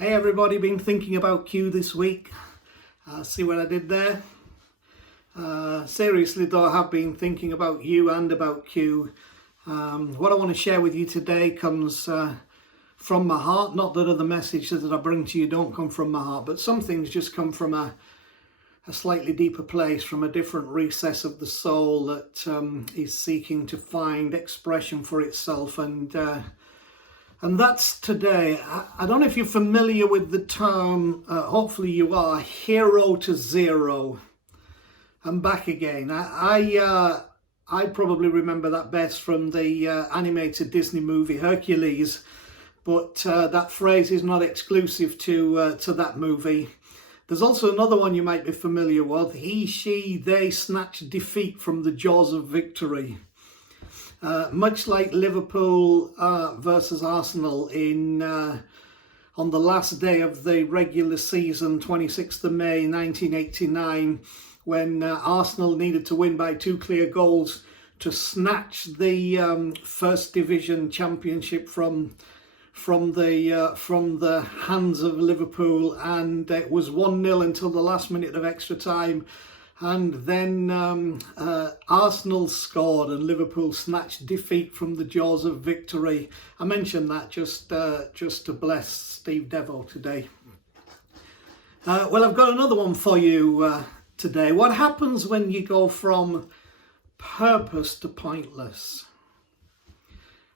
Hey everybody, been thinking about Q this week. See what I did there? Seriously though, I have been thinking about you and about Q. What I want to share with you today comes from my heart. Not that other messages that I bring to you don't come from my heart, but some things just come from a slightly deeper place, from a different recess of the soul that is seeking to find expression for itself. And that's today. I don't know if you're familiar with the term, hopefully you are, hero to zero. I'm back again. I probably remember that best from the animated Disney movie Hercules, but that phrase is not exclusive to that movie. There's also another one you might be familiar with. He, she, they snatch defeat from the jaws of victory. Much like Liverpool versus Arsenal on the last day of the regular season, 26th of May 1989, when Arsenal needed to win by 2 clear goals to snatch the First Division Championship from the hands of Liverpool, and it was 1-0 until the last minute of extra time. And then Arsenal scored and Liverpool snatched defeat from the jaws of victory. I mentioned that just to bless Steve Devo today. Well, I've got another one for you today. What happens when you go from purpose to pointless?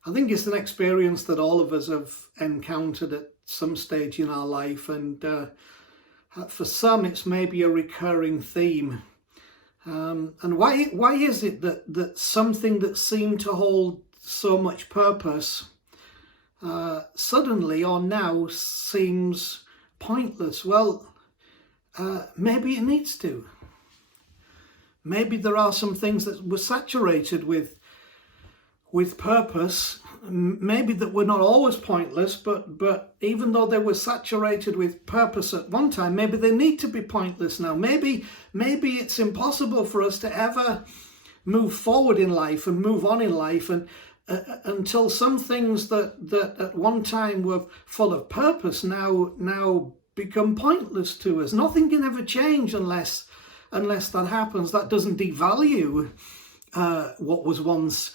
I think it's an experience that all of us have encountered at some stage in our life, and for some it's maybe a recurring theme. And why is it that something that seemed to hold so much purpose suddenly or now seems pointless? Well, maybe it needs to. Maybe there are some things that were saturated with purpose, maybe that were not always pointless, but even though they were saturated with purpose at one time, maybe they need to be pointless now. Maybe it's impossible for us to ever move forward in life and move on in life and until some things that at one time were full of purpose now become pointless to us. Nothing can ever change unless that happens. That doesn't devalue what was once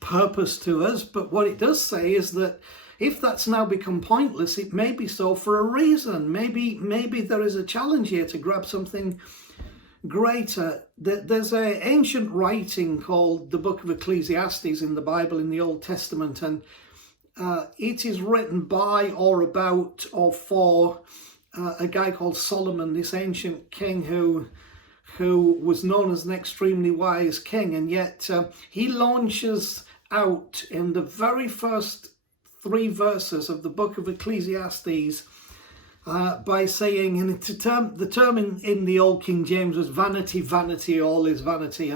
purpose to us, but what it does say is that if that's now become pointless, it may be so for a reason. Maybe there is a challenge here to grab something greater. There's an ancient writing called the book of Ecclesiastes in the Bible, in the Old Testament, and it is written by or about or for a guy called Solomon, this ancient king who was known as an extremely wise king, and yet he launches out in the very first 3 verses of the book of Ecclesiastes by saying, and the term in the Old King James was vanity, vanity, all is vanity,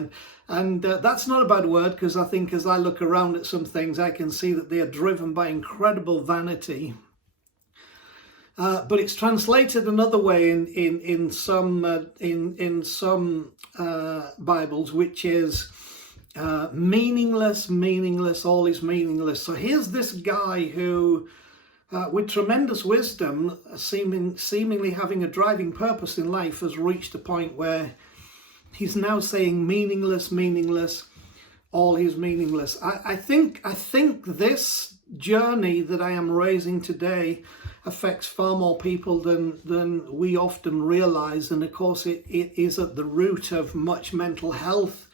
and that's not a bad word, because I think as I look around at some things, I can see that they are driven by incredible vanity. But it's translated another way in some Bibles, which is meaningless, all is meaningless. So here's this guy who, with tremendous wisdom, seemingly having a driving purpose in life, has reached a point where he's now saying meaningless, all is meaningless. I think this journey that I am raising today affects far more people than we often realize, and of course it is at the root of much mental health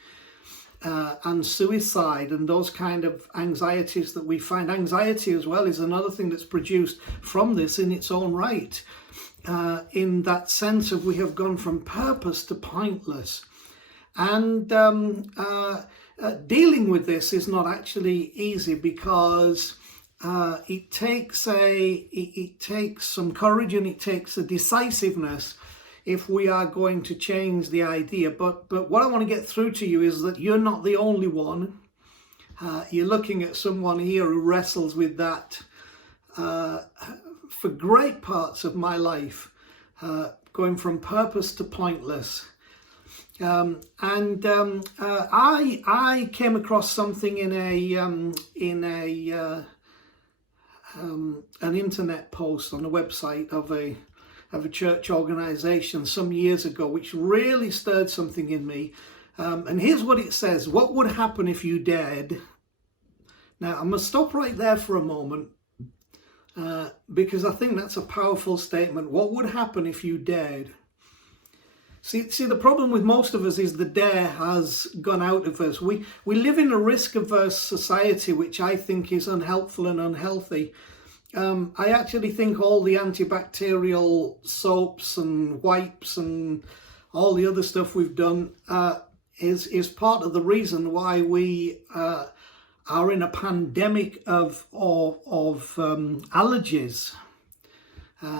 and suicide and those kind of anxieties that we find. Anxiety as well is another thing that's produced from this in its own right, in that sense of we have gone from purpose to pointless, and dealing with this is not actually easy, because it takes some courage and it takes a decisiveness if we are going to change the idea. But what I want to get through to you is that you're not the only one. You're looking at someone here who wrestles with that for great parts of my life, going from purpose to pointless. I came across something in a an internet post on a website of a church organization some years ago, which really stirred something in me. And here's what it says: what would happen if you dared? Now, I'm going to stop right there for a moment, because I think that's a powerful statement. What would happen if you dared? See, the problem with most of us is the dare has gone out of us. We live in a risk-averse society, which I think is unhelpful and unhealthy. I actually think all the antibacterial soaps and wipes and all the other stuff we've done is part of the reason why we are in a pandemic of allergies.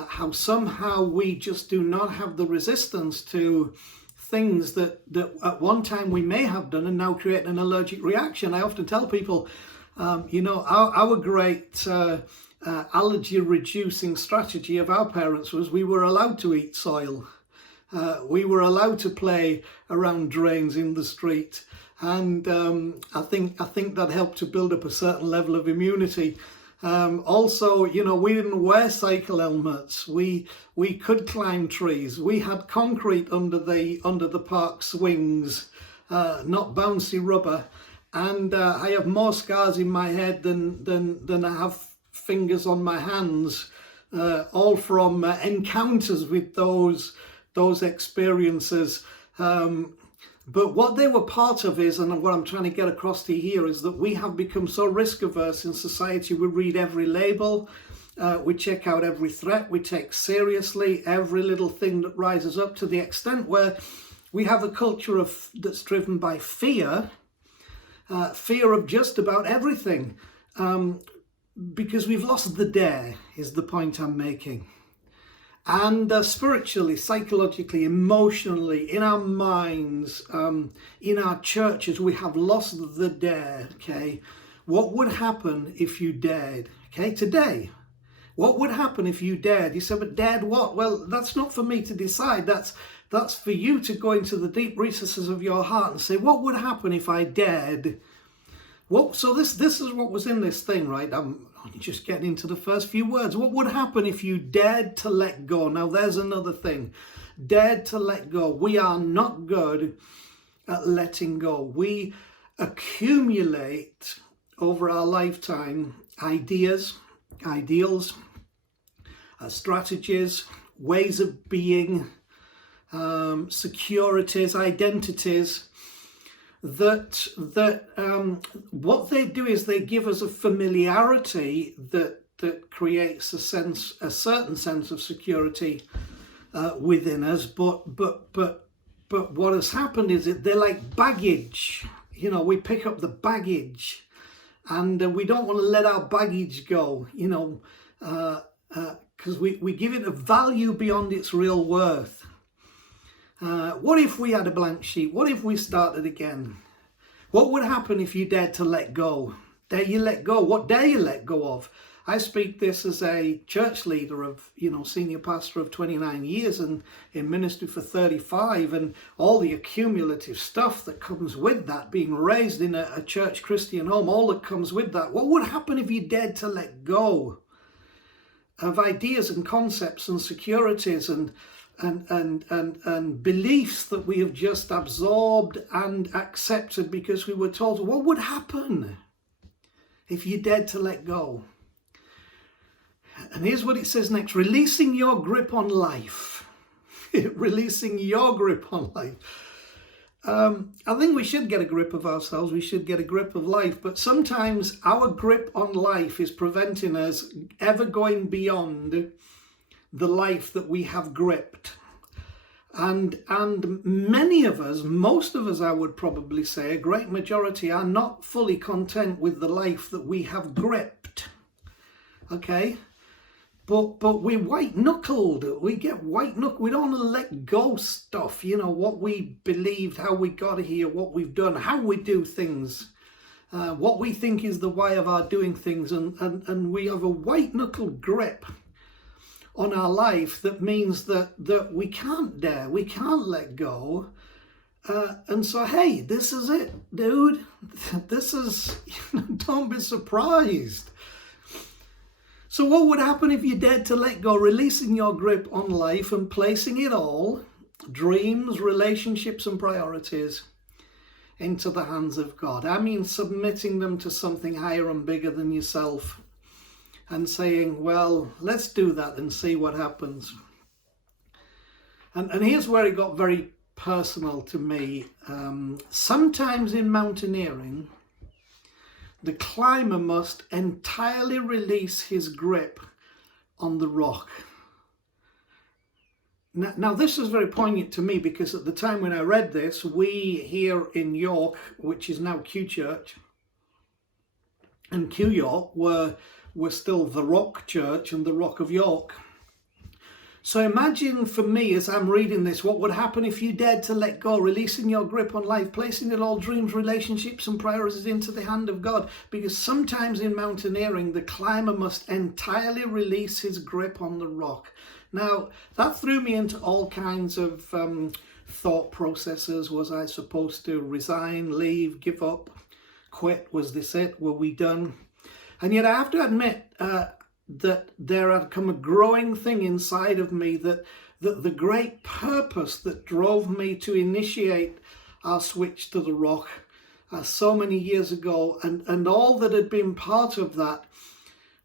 How somehow we just do not have the resistance to things that at one time we may have done and now create an allergic reaction. I often tell people, our great allergy reducing strategy of our parents was we were allowed to eat soil. We were allowed to play around drains in the street. And I think that helped to build up a certain level of immunity. Also, we didn't wear cycle helmets. We could climb trees. We had concrete under the park swings, not bouncy rubber. And I have more scars in my head than I have fingers on my hands, all from encounters with those experiences. But what they were part of is, and what I'm trying to get across to you here, is that we have become so risk averse in society. We read every label, we check out every threat, we take seriously every little thing that rises up, to the extent where we have a culture that's driven by fear of just about everything, because we've lost the dare, is the point I'm making. And spiritually, psychologically, emotionally, in our minds, in our churches, we have lost the dare, okay? What would happen if you dared, okay, today? What would happen if you dared? You say, but dared what? Well, that's not for me to decide. That's for you to go into the deep recesses of your heart and say, what would happen if I dared? So this is what was in this thing, right? I'm just getting into the first few words. What would happen if you dared to let go? Now, there's another thing. Dared to let go. We are not good at letting go. We accumulate over our lifetime ideas, ideals, strategies, ways of being, securities, identities, that what they do is they give us a familiarity that creates a certain sense of security within us. But what has happened is that they're like baggage. We pick up the baggage, and we don't want to let our baggage go. Because we give it a value beyond its real worth. What if we had a blank sheet? What if we started again? What would happen if you dared to let go? Dare you let go? What dare you let go of? I speak this as a church leader of, senior pastor of 29 years and in ministry for 35, and all the accumulative stuff that comes with that, being raised in a church Christian home, all that comes with that. What would happen if you dared to let go of ideas and concepts and securities and beliefs that we have just absorbed and accepted because we were told? What would happen if you dared to let go? And here's what it says next: releasing your grip on life. Releasing your grip on life. I think we should get a grip of ourselves. We should get a grip of life. But sometimes our grip on life is preventing us ever going beyond the life that we have gripped. And many of us, most of us, I would probably say, a great majority, are not fully content with the life that we have gripped. Okay? But we're white-knuckled. We get white-knuckled. We don't want to let go stuff. What we believed, how we got here, what we've done, how we do things, what we think is the way of our doing things. And we have a white-knuckled grip on our life that means that we can't dare, we can't let go. And so, hey, this is it, dude. This is, don't be surprised. So what would happen if you dared to let go, releasing your grip on life and placing it all, dreams, relationships and priorities, into the hands of God? I mean, submitting them to something higher and bigger than yourself and saying, well, let's do that and see what happens. And here's where it got very personal to me. Sometimes in mountaineering, the climber must entirely release his grip on the rock. Now this is very poignant to me, because at the time when I read this, we here in York, which is now QChurch, and Q York were still the Rock Church and the Rock of York. So imagine for me, as I'm reading this, what would happen if you dared to let go, releasing your grip on life, placing it all, dreams, relationships and priorities, into the hand of God. Because sometimes in mountaineering, the climber must entirely release his grip on the rock. Now, that threw me into all kinds of thought processes. Was I supposed to resign, leave, give up, quit? Was this it? Were we done? And yet I have to admit that there had come a growing thing inside of me, that the great purpose that drove me to initiate our switch to the rock so many years ago, and all that had been part of that,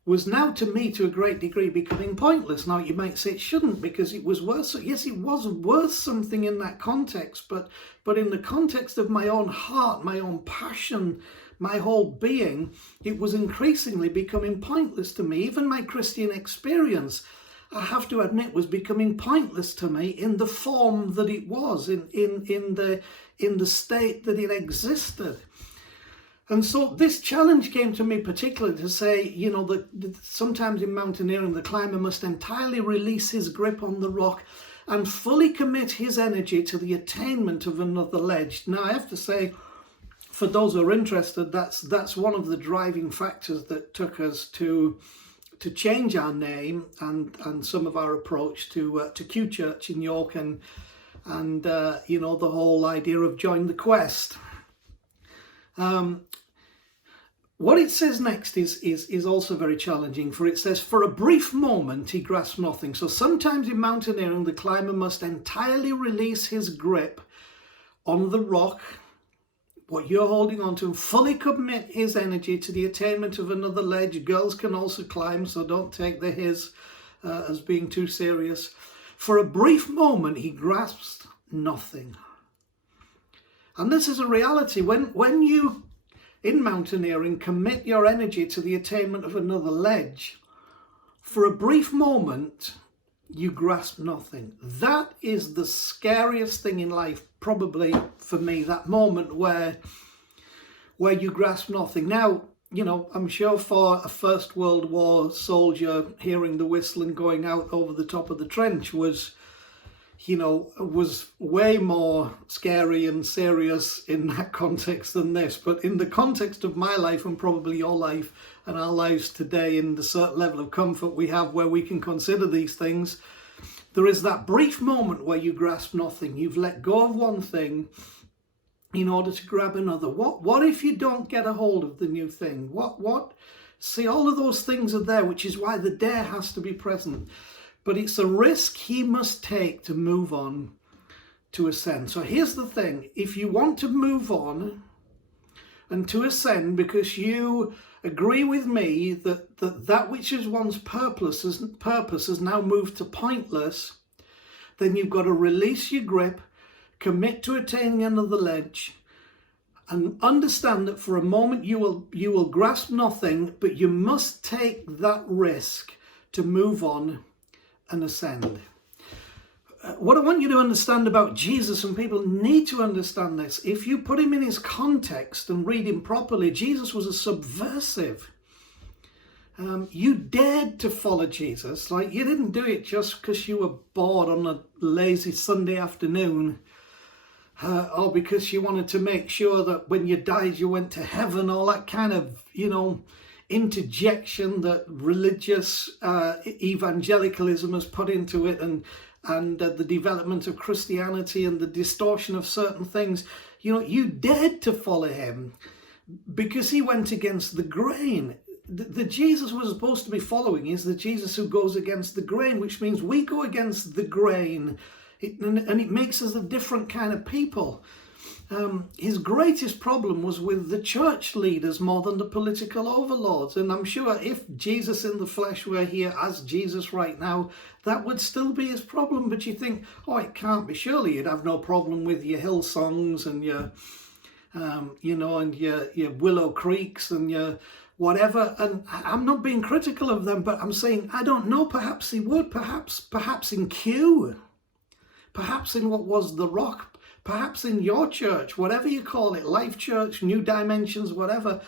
was now to me to a great degree becoming pointless. Now you might say it shouldn't, because it was worth, yes, it was worth something in that context, but in the context of my own heart, my own passion, my whole being, it was increasingly becoming pointless to me. Even my Christian experience, I have to admit, was becoming pointless to me in the form that it was, in the state that it existed. And so this challenge came to me particularly to say, you know, that sometimes in mountaineering, the climber must entirely release his grip on the rock and fully commit his energy to the attainment of another ledge. Now, I have to say, for those who are interested, that's one of the driving factors that took us to change our name and some of our approach to QChurch in York, and you know, the whole idea of join the quest. What it says next is also very challenging, for it says, for a brief moment he grasped nothing. So sometimes in mountaineering, the climber must entirely release his grip on the rock, what you're holding on to, and fully commit his energy to the attainment of another ledge. Girls can also climb, so don't take the his as being too serious. For a brief moment he grasps nothing. And this is a reality. When you, in mountaineering, commit your energy to the attainment of another ledge, for a brief moment you grasp nothing. That is the scariest thing in life, probably for me, that moment where you grasp nothing. Now, you know, I'm sure for a First World War soldier, hearing the whistle and going out over the top of the trench was way more scary and serious in that context than this. But in the context of my life, and probably your life and our lives today, in the certain level of comfort we have where we can consider these things, there is that brief moment where you grasp nothing. You've let go of one thing in order to grab another. What if you don't get a hold of the new thing? See, all of those things are there, which is why the dare has to be present. But it's a risk he must take to move on, to ascend. So here's the thing. If you want to move on and to ascend, because you agree with me that which is one's purpose has now moved to pointless, then you've got to release your grip, commit to attaining another ledge, and understand that for a moment you will grasp nothing, but you must take that risk to move on and ascend. What I want you to understand about Jesus, and people need to understand this, if you put him in his context and read him properly, Jesus was a subversive. You dared to follow Jesus. Like, you didn't do it just because you were bored on a lazy Sunday afternoon, or because you wanted to make sure that when you died you went to heaven, all that kind of, interjection that religious evangelicalism has put into it, and the development of Christianity and the distortion of certain things. You dared to follow him because he went against the grain. the Jesus we're supposed to be following is the Jesus who goes against the grain, which means we go against the grain, and it makes us a different kind of people. His greatest problem was with the church leaders more than the political overlords. And I'm sure if Jesus in the flesh were here as Jesus right now, that would still be his problem. But you think, oh, it can't be. Surely you'd have no problem with your hill songs and your, and your Willow Creeks and your whatever. And I'm not being critical of them, but I'm saying, I don't know, perhaps he would, perhaps in Q, perhaps in what was the Rock, perhaps in your church, whatever you call it, Life Church, New Dimensions, whatever.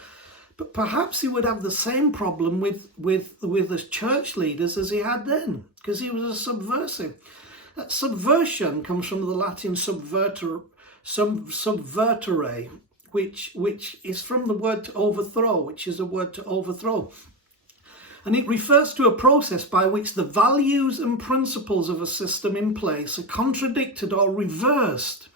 But perhaps he would have the same problem with the church leaders as he had then, because he was a subversive. That subversion comes from the Latin subvertere, which is from the word to overthrow, which is a word to overthrow. And it refers to a process by which the values and principles of a system in place are contradicted or reversed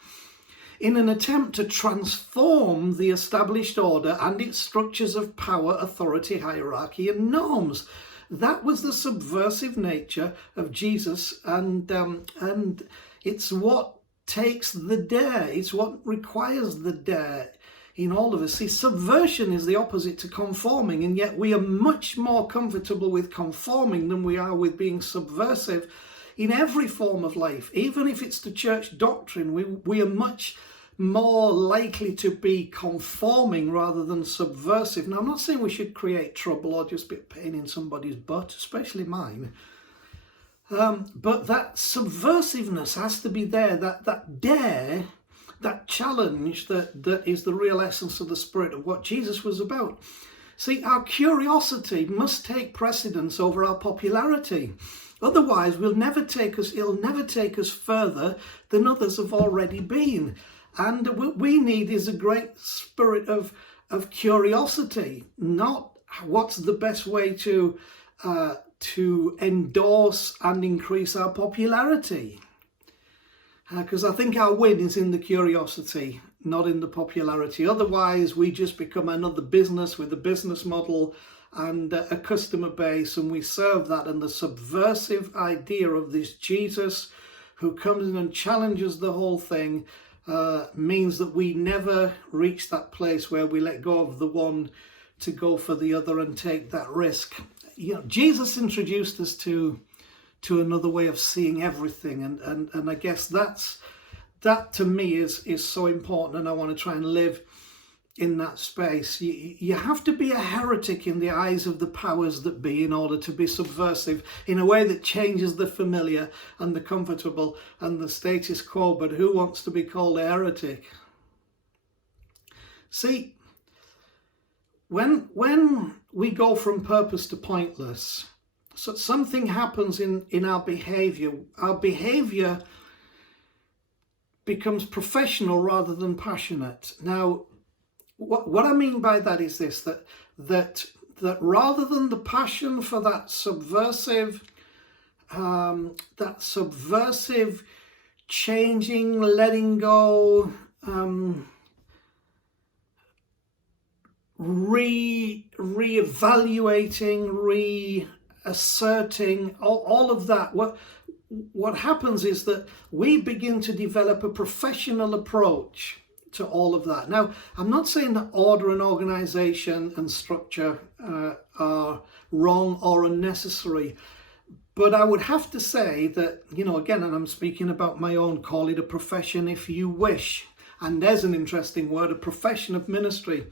in an attempt to transform the established order and its structures of power, authority, hierarchy, and norms. That was the subversive nature of Jesus, and it's what takes the dare. It's what requires the dare in all of us. See, subversion is the opposite to conforming, and yet we are much more comfortable with conforming than we are with being subversive in every form of life. Even if it's to church doctrine, we are much more likely to be conforming rather than subversive. Now, I'm not saying we should create trouble or just be a pain in somebody's butt, especially mine. But that subversiveness has to be there, that dare, that challenge that is the real essence of the spirit of what Jesus was about. See, our curiosity must take precedence over our popularity. Otherwise, it'll never take us further than others have already been. And what we need is a great spirit of curiosity, not what's the best way to endorse and increase our popularity. Because I think our win is in the curiosity, not in the popularity. Otherwise, we just become another business with a business model and a customer base, and we serve that. And the subversive idea of this Jesus who comes in and challenges the whole thing means that we never reach that place where we let go of the one to go for the other and take that risk. You know, Jesus introduced us to another way of seeing everything, and I guess that to me is so important, and I want to try and live in that space. You have to be a heretic in the eyes of the powers that be in order to be subversive in a way that changes the familiar and the comfortable and the status quo. But who wants to be called a heretic? See, when we go from purpose to pointless, so something happens in our behavior. Our behavior becomes professional rather than passionate. Now, what I mean by that is this, that rather than the passion for that subversive changing, letting go, reevaluating, reasserting, all of that, what happens is that we begin to develop a professional approach to all of that. Now, I'm not saying that order and organization and structure are wrong or unnecessary, but I would have to say that, again, and I'm speaking about my own, call it a profession if you wish, and there's an interesting word, a profession of ministry.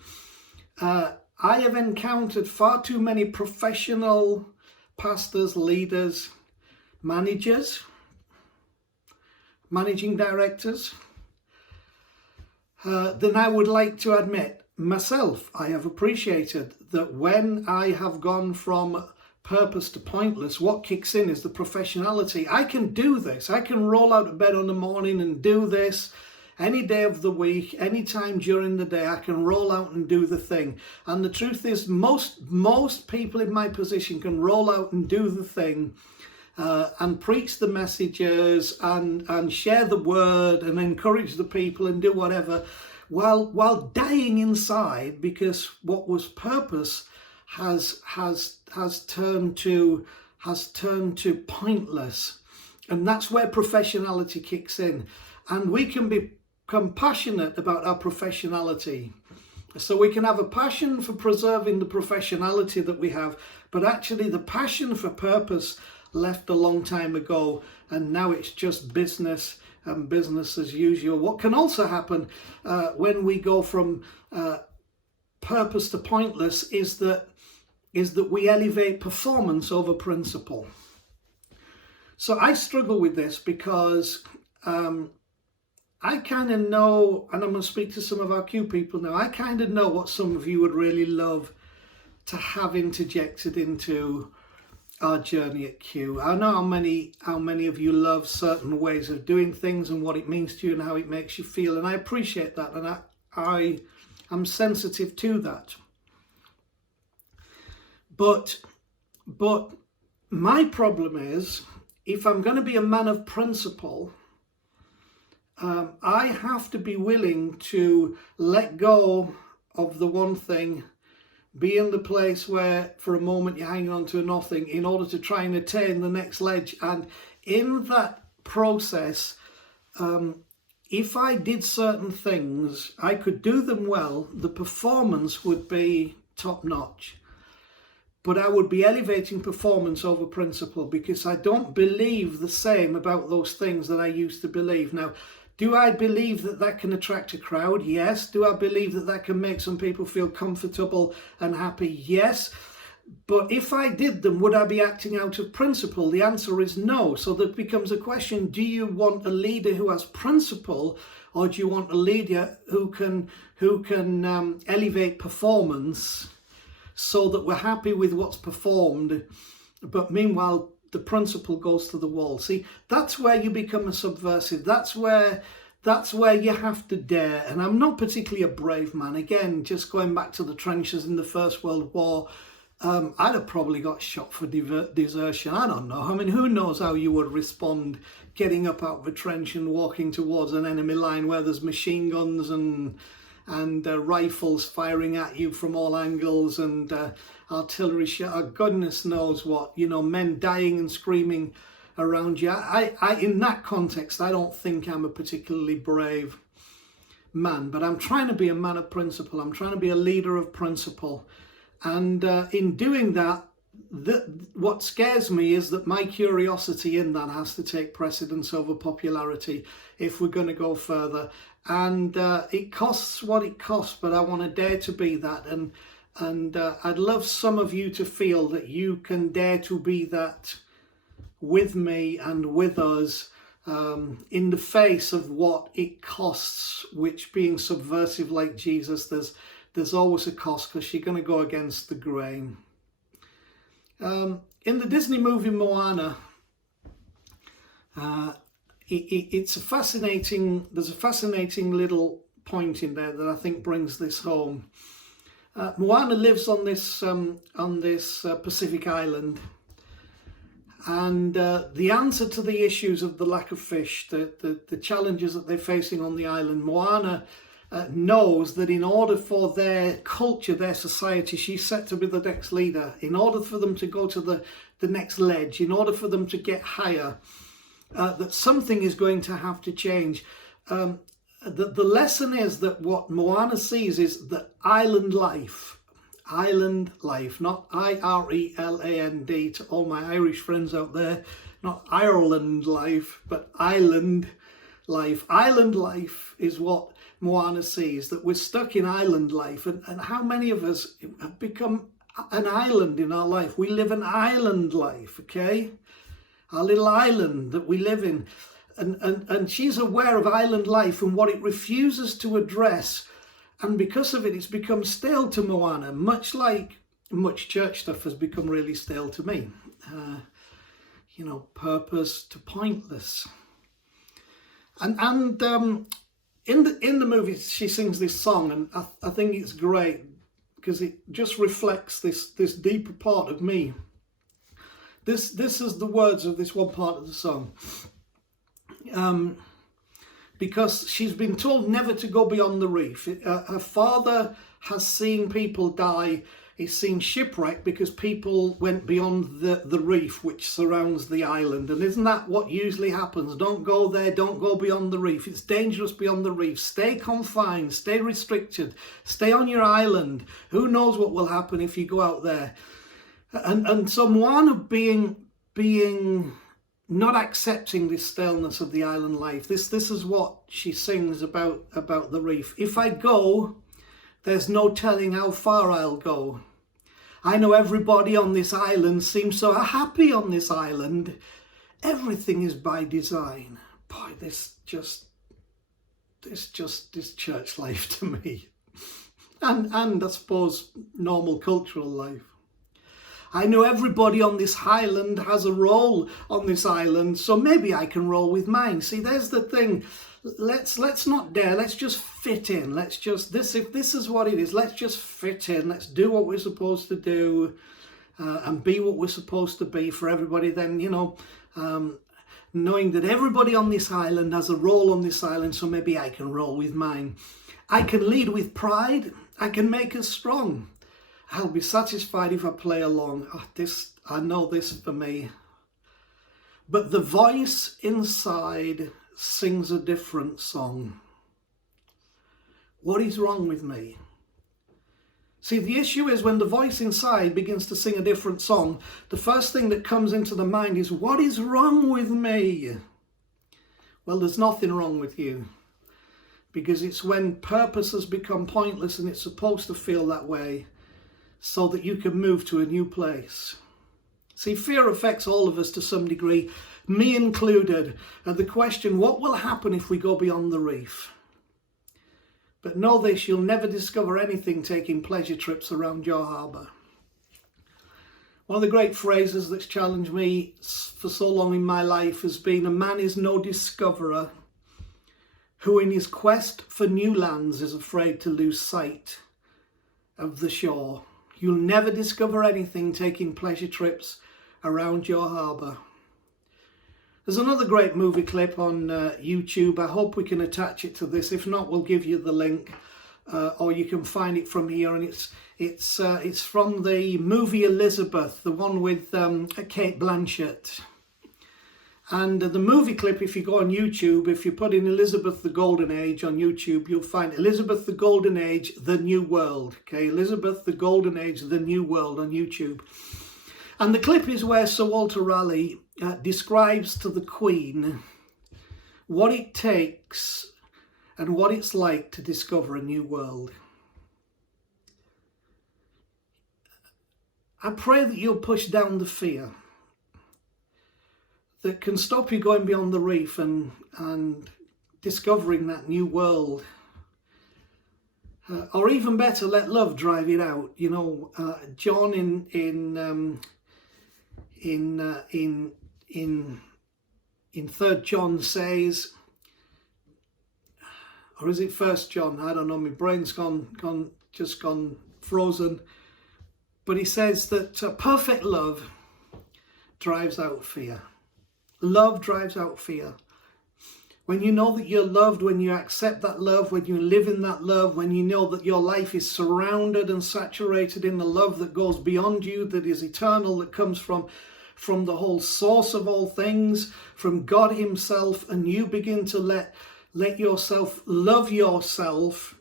I have encountered far too many professional pastors, leaders, managers, managing directors, than I would like to admit. Myself, I have appreciated that when I have gone from purpose to pointless, what kicks in is the professionality. I can do this. I can roll out of bed on the morning and do this any day of the week, any time during the day. I can roll out and do the thing. And the truth is, most people in my position can roll out and do the thing, and preach the messages and share the word and encourage the people and do whatever, while dying inside, because what was purpose has turned to pointless. And that's where professionality kicks in. And we can become passionate about our professionality. So we can have a passion for preserving the professionality that we have, but actually the passion for purpose left a long time ago, and now it's just business and business as usual. What can also happen when we go from purpose to pointless is that we elevate performance over principle. So I struggle with this because I kind of know, and I'm going to speak to some of our Q people now, I kind of know what some of you would really love to have interjected into our journey at Q. I know how many of you love certain ways of doing things and what it means to you and how it makes you feel, and I appreciate that, and I'm sensitive to that. But my problem is, if I'm going to be a man of principle, I have to be willing to let go of the one thing, be in the place where for a moment you're hanging on to nothing in order to try and attain the next ledge. And in that process, if I did certain things, I could do them well, the performance would be top notch. But I would be elevating performance over principle because I don't believe the same about those things that I used to believe. Now, do I believe that can attract a crowd? Yes. Do I believe that can make some people feel comfortable and happy? Yes. But if I did them, would I be acting out of principle? The answer is no. So that becomes a question: do you want a leader who has principle, or do you want a leader who can elevate performance so that we're happy with what's performed, but meanwhile the principle goes to the wall? See, that's where you become a subversive. That's where you have to dare. And I'm not particularly a brave man. Again, just going back to the trenches in the First World War, I'd have probably got shot for desertion. I don't know. I mean, who knows how you would respond getting up out of a trench and walking towards an enemy line where there's machine guns and rifles firing at you from all angles and artillery shot. Goodness knows what, men dying and screaming around you. I in that context, I don't think I'm a particularly brave man, but I'm trying to be a man of principle. I'm trying to be a leader of principle. And in doing that, what scares me is that my curiosity in that has to take precedence over popularity if we're going to go further. And it costs what it costs, but I want to dare to be that. And I'd love some of you to feel that you can dare to be that with me and with us in the face of what it costs, which being subversive like Jesus, there's always a cost because you're going to go against the grain. In the Disney movie Moana, there's a fascinating little point in there that I think brings this home. Moana lives on this Pacific island, and the answer to the issues of the lack of fish, the challenges that they're facing on the island, Moana knows that in order for their culture, their society, she's set to be the next leader. In order for them to go to the next ledge, in order for them to get higher, that something is going to have to change. The lesson is that what Moana sees is that island life, not Ireland to all my Irish friends out there, not Ireland life, but island life. Island life is what Moana sees, that we're stuck in island life. And how many of us have become an island in our life? We live an island life, okay? Our little island that we live in. And she's aware of island life and what it refuses to address. And because of it, it's become stale to Moana, much church stuff has become really stale to me. Purpose to pointless. And in the movie, she sings this song, and I think it's great because it just reflects this deeper part of me. This is the words of this one part of the song. Because she's been told never to go beyond the reef. Her father has seen people die is seen shipwrecked because people went beyond the reef which surrounds the island. And isn't that what usually happens? Don't go there, don't go beyond the reef. It's dangerous beyond the reef. Stay confined, stay restricted, stay on your island. Who knows what will happen if you go out there? And someone of being not accepting this staleness of the island life. This is what she sings about the reef. If I go, there's no telling how far I'll go. I know everybody on this island seems so happy on this island. Everything is by design. Boy, this church life to me. And I suppose normal cultural life. I know everybody on this island has a role on this island, so maybe I can roll with mine. See, there's the thing. Let's not dare. Let's just fit in. Let's just if this is what it is. Let's just fit in. Let's do what we're supposed to do, and be what we're supposed to be for everybody. Then knowing that everybody on this island has a role on this island, so maybe I can roll with mine. I can lead with pride. I can make us strong. I'll be satisfied if I play along. I know this for me. But the voice inside sings a different song. What is wrong with me? See, the issue is when the voice inside begins to sing a different song, the first thing that comes into the mind is, what is wrong with me? Well, there's nothing wrong with you. Because it's when purpose has become pointless, and it's supposed to feel that way, so that you can move to a new place. See, fear affects all of us to some degree, me included. And the question, what will happen if we go beyond the reef? But know this, you'll never discover anything taking pleasure trips around your harbour. One of the great phrases that's challenged me for so long in my life has been, a man is no discoverer who in his quest for new lands is afraid to lose sight of the shore. You'll never discover anything taking pleasure trips around your harbour. There's another great movie clip on YouTube. I hope we can attach it to this. If not, we'll give you the link, or you can find it from here. And it's from the movie Elizabeth, the one with Kate Blanchett. And the movie clip, if you go on YouTube, if you put in Elizabeth the Golden Age on YouTube, you'll find Elizabeth the Golden Age, The New World. Okay, Elizabeth the Golden Age, The New World on YouTube. And the clip is where Sir Walter Raleigh describes to the Queen what it takes and what it's like to discover a new world. I pray that you'll push down the fear that can stop you going beyond the reef and discovering that new world. Or even better, let love drive it out. You know, John in 3rd John says, or is it 1st John? I don't know, my brain's gone frozen. But he says that perfect love drives out fear. Love drives out fear. When you know that you're loved, when you accept that love, when you live in that love, when you know that your life is surrounded and saturated in the love that goes beyond you, that is eternal, that comes from the whole source of all things, from God himself, and you begin to let yourself love yourself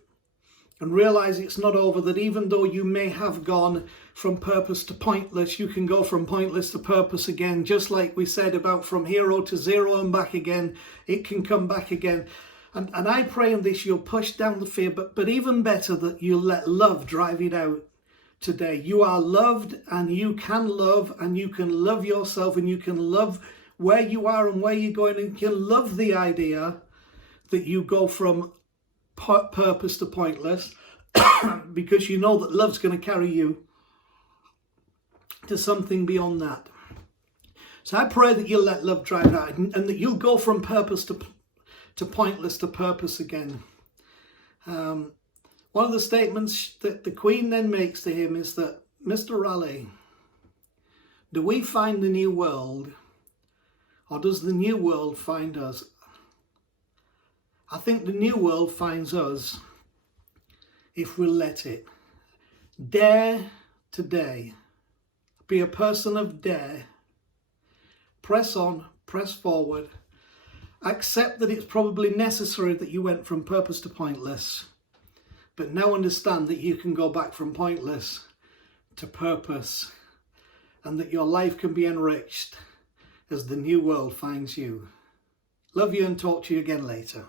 and realize it's not over, that even though you may have gone from purpose to pointless, you can go from pointless to purpose again. Just like we said about from hero to zero and back again, it can come back again. And I pray in this you'll push down the fear, but even better that you'll let love drive it out today. You are loved, and you can love yourself, and you can love where you are and where you're going, and you can love the idea that you go from purpose to pointless because you know that love's going to carry you to something beyond that. So I pray that you'll let love drive it out, and that you'll go from purpose to pointless to purpose again. One of the statements that the Queen then makes to him is that, Mr. Raleigh, do we find the new world, or does the new world find us? I think the new world finds us if we'll let it. Dare today. Be a person of dare. Press on, press forward. Accept that it's probably necessary that you went from purpose to pointless. But now understand that you can go back from pointless to purpose, and that your life can be enriched as the new world finds you. Love you and talk to you again later.